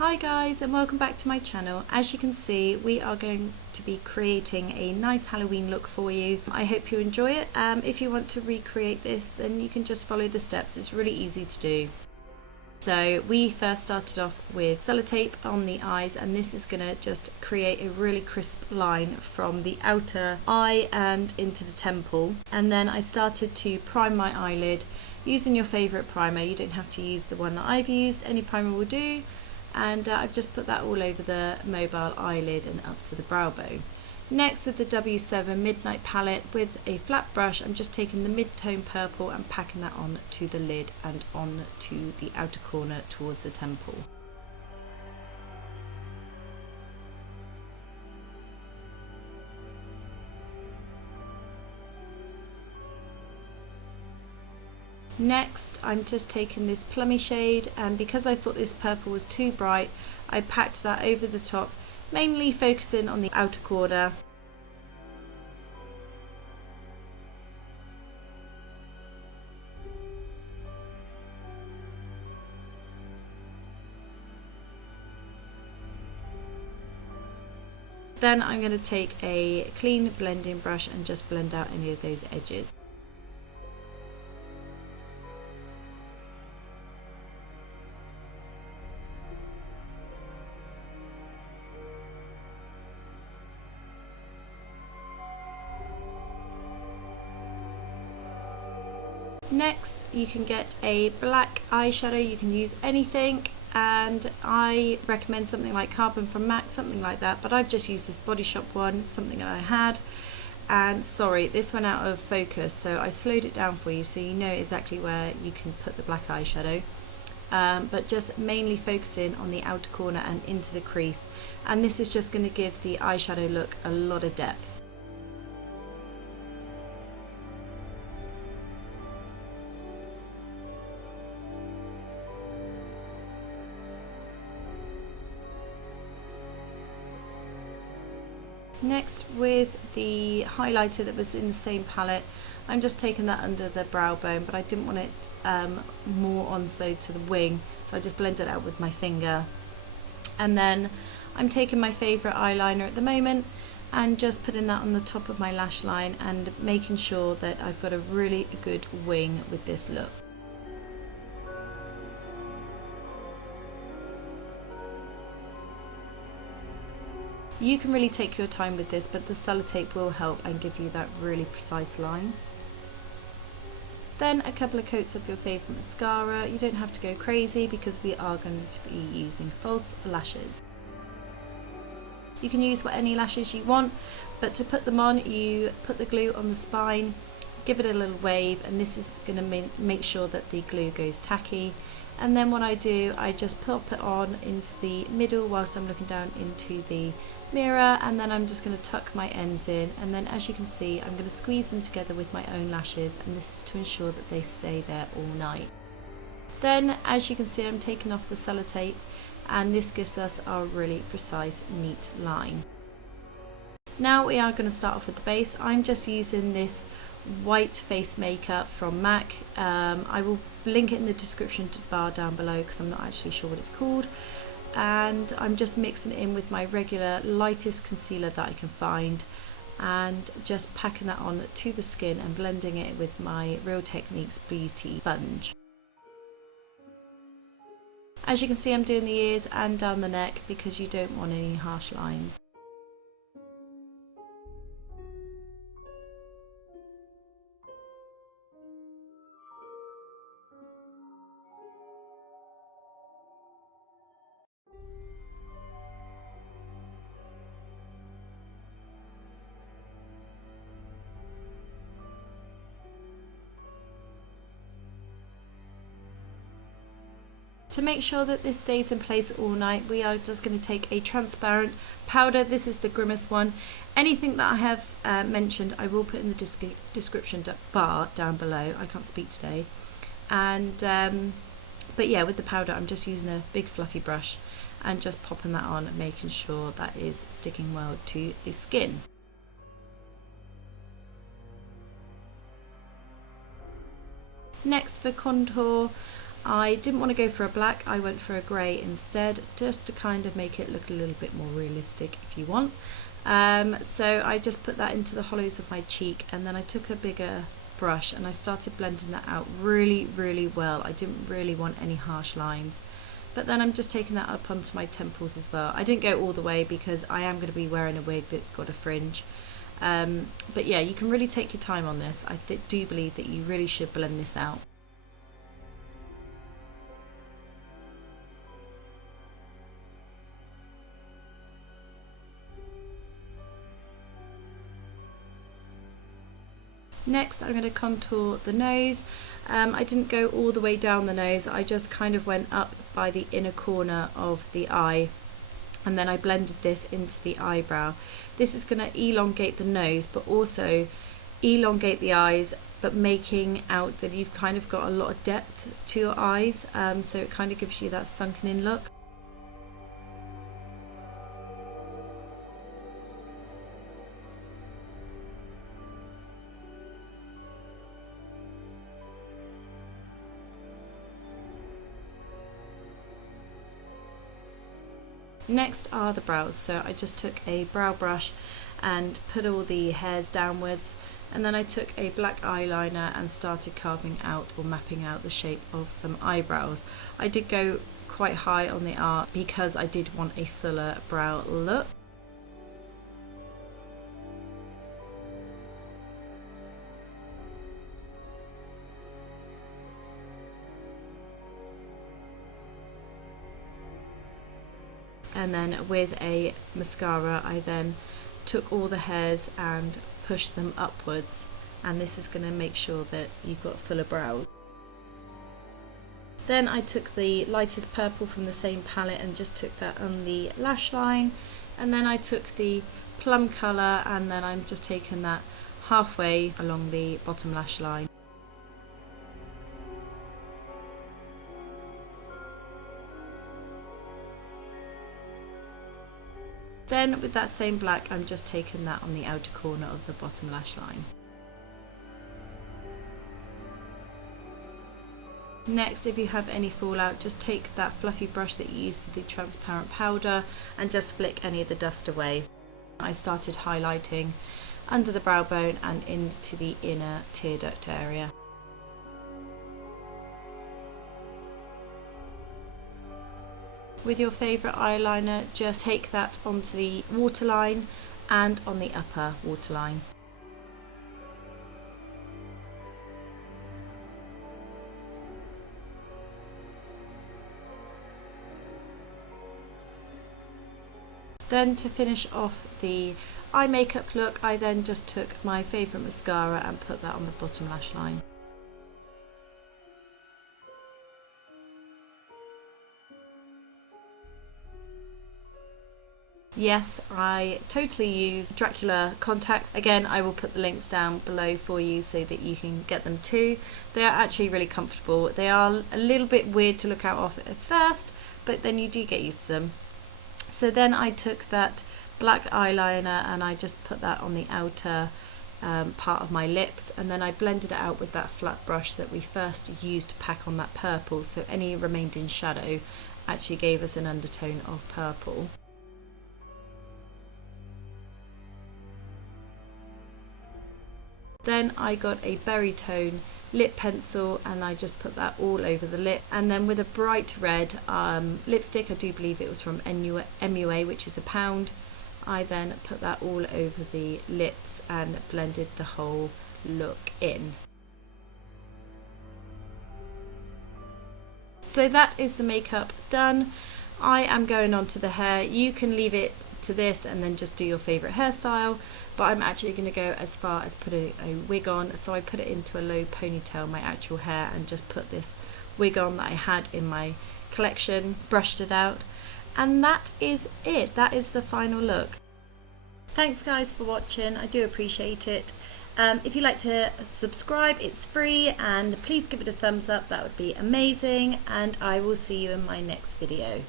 Hi guys, and welcome back to my channel. As you can see, we are going to be creating a nice Halloween look for you. I hope you enjoy it. If you want to recreate this, then you can just follow the steps. It's really easy to do. So we first started off with sellotape on the eyes, and this is going to just create a really crisp line from the outer eye and into the temple. And then I started to prime my eyelid using your favourite primer. You don't have to use the one that I've used, any primer will do. And I've just put that all over the mobile eyelid and up to the brow bone. Next, with the W7 Midnight palette with a flat brush, I'm just taking the mid-tone purple and packing that on to the lid and on to the outer corner towards the temple. Next, I'm just taking this plummy shade, and because I thought this purple was too bright, I packed that over the top, mainly focusing on the outer corner. Then I'm going to take a clean blending brush and just blend out any of those edges. Next, you can get a black eyeshadow. You can use anything, and I recommend something like Carbon from MAC, something like that, but I've just used this Body Shop one, something that I had. And sorry, this went out of focus, so I slowed it down for you so you know exactly where you can put the black eyeshadow. But just mainly focusing on the outer corner and into the crease, and this is just going to give the eyeshadow look a lot of depth. Next, with the highlighter that was in the same palette, I'm just taking that under the brow bone, but I didn't want it more on so to the wing, so I just blended it out with my finger. And then I'm taking my favourite eyeliner at the moment and just putting that on the top of my lash line and making sure that I've got a really good wing with this look. You can really take your time with this, but the sellotape will help and give you that really precise line. Then a couple of coats of your favourite mascara. You don't have to go crazy because we are going to be using false lashes. You can use any lashes you want, but to put them on, you put the glue on the spine, give it a little wave, and this is going to make sure that the glue goes tacky. And then what I do, I just pop it on into the middle whilst I'm looking down into the mirror, and then I'm just going to tuck my ends in, and then as you can see I'm going to squeeze them together with my own lashes, and this is to ensure that they stay there all night. Then as you can see, I'm taking off the sellotape, and this gives us our really precise, neat line. Now we are going to start off with the base. I'm just using this white face makeup from MAC. I will link it in the description bar down below because I'm not actually sure what it's called. And I'm just mixing it in with my regular lightest concealer that I can find, and just packing that on to the skin and blending it with my Real Techniques Beauty sponge. As you can see, I'm doing the ears and down the neck because you don't want any harsh lines. To make sure that this stays in place all night, we are just going to take a transparent powder. This is the Grimace one. Anything that I have mentioned I will put in the description bar down below. I can't speak today. And but yeah, with the powder I'm just using a big fluffy brush and just popping that on and making sure that is sticking well to the skin. Next, for contour, I didn't want to go for a black, I went for a grey instead, just to kind of make it look a little bit more realistic if you want. So I just put that into the hollows of my cheek, and then I took a bigger brush and I started blending that out really, really well. I didn't really want any harsh lines. But then I'm just taking that up onto my temples as well. I didn't go all the way because I am going to be wearing a wig that's got a fringe. But yeah, you can really take your time on this. I do believe that you really should blend this out. Next, I'm going to contour the nose. I didn't go all the way down the nose, I just kind of went up by the inner corner of the eye, and then I blended this into the eyebrow. This is going to elongate the nose but also elongate the eyes, but making out that you've kind of got a lot of depth to your eyes, so it kind of gives you that sunken in look. Next are the brows, so I just took a brow brush and put all the hairs downwards, and then I took a black eyeliner and started carving out or mapping out the shape of some eyebrows. I did go quite high on the art because I did want a fuller brow look. And then with a mascara I then took all the hairs and pushed them upwards, and this is going to make sure that you've got fuller brows. Then I took the lightest purple from the same palette and just took that on the lash line, and then I took the plum colour and then I'm just taking that halfway along the bottom lash line. Then with that same black, I'm just taking that on the outer corner of the bottom lash line. Next, if you have any fallout, just take that fluffy brush that you used for the transparent powder and just flick any of the dust away. I started highlighting under the brow bone and into the inner tear duct area. With your favourite eyeliner, just take that onto the waterline and on the upper waterline. Then to finish off the eye makeup look, I then just took my favourite mascara and put that on the bottom lash line. Yes, I totally use Dracula contact. Again, I will put the links down below for you so that you can get them too. They are actually really comfortable. They are a little bit weird to look out of at first, but then you do get used to them. So then I took that black eyeliner and I just put that on the outer part of my lips, and then I blended it out with that flat brush that we first used to pack on that purple, so any remained in shadow actually gave us an undertone of purple. Then I got a berry tone lip pencil and I just put that all over the lip, and then with a bright red lipstick, I do believe it was from MUA, which is £1, I then put that all over the lips and blended the whole look in. So that is the makeup done. I am going on to the hair. You can leave it to this and then just do your favourite hairstyle, but I'm actually going to go as far as putting a wig on, so I put it into a low ponytail, my actual hair, and just put this wig on that I had in my collection, brushed it out, and that is it. That is the final look. Thanks guys for watching, I do appreciate it. If you'd like to subscribe, it's free, and please give it a thumbs up, that would be amazing, and I will see you in my next video.